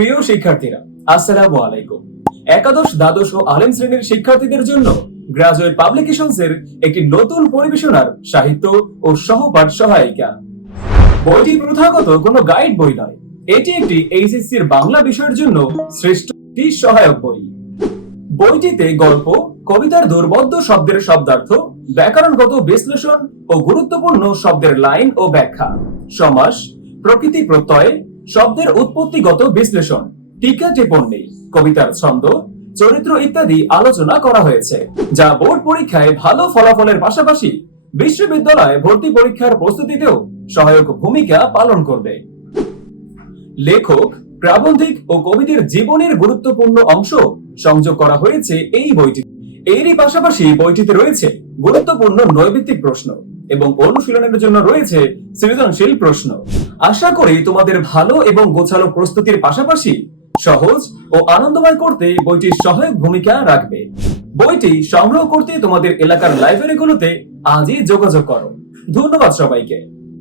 প্রিয় শিক্ষার্থীরা, আসসালামু আলাইকুম। একাদশ, দ্বাদশ ও আলেম শ্রেণির শিক্ষার্থীদের জন্য গ্রাজুয়েট পাবলিকেশনস এর একটি নতুন পরিবেশনার সাহিত্য ও সহপাঠ সহায়িকা। বইটি প্রথাগত কোনো গাইড বই নয়। এটি একটি এইচএসসি এর বাংলা বিষয়ের জন্য শ্রেষ্ঠ সহায়ক বই। বইটিতে গল্প, কবিতার দুর্বোধ্য শব্দের শব্দার্থ, ব্যাকরণগত বিশ্লেষণ ও গুরুত্বপূর্ণ শব্দের লাইন ও ব্যাখ্যা। সমাস, প্রকৃতি প্রত্যয় শব্দের উৎপত্তিগত বিশ্লেষণ, টিকা টিপ্পনী কবিতার ছন্দ, চরিত্র ইত্যাদি আলোচনা করা হয়েছে, যা বোর্ড পরীক্ষায় ভালো ফলাফলের পাশাপাশি বিশ্ববিদ্যালয়ে ভর্তি পরীক্ষার প্রস্তুতিতেও সহায়ক ভূমিকা পালন করবে। লেখক, প্রাবন্ধিক ও কবিদের জীবনের গুরুত্বপূর্ণ অংশ সংযোগ করা হয়েছে এই বইটি। এরই পাশাপাশি বইটিতে রয়েছে গুরুত্বপূর্ণ নৈবিত্তিক প্রশ্ন এবং অনুশীলনের জন্য রয়েছে সৃজনশীল প্রশ্ন। আশা করি তোমাদের ভালো এবং গোছালো প্রস্তুতির পাশাপাশি সহজ ও আনন্দময় করতে বইটির সহায়ক ভূমিকা রাখবে। বইটি সংগ্রহ করতে তোমাদের এলাকার লাইব্রেরিগুলোতে আজই যোগাযোগ করো। ধন্যবাদ সবাইকে।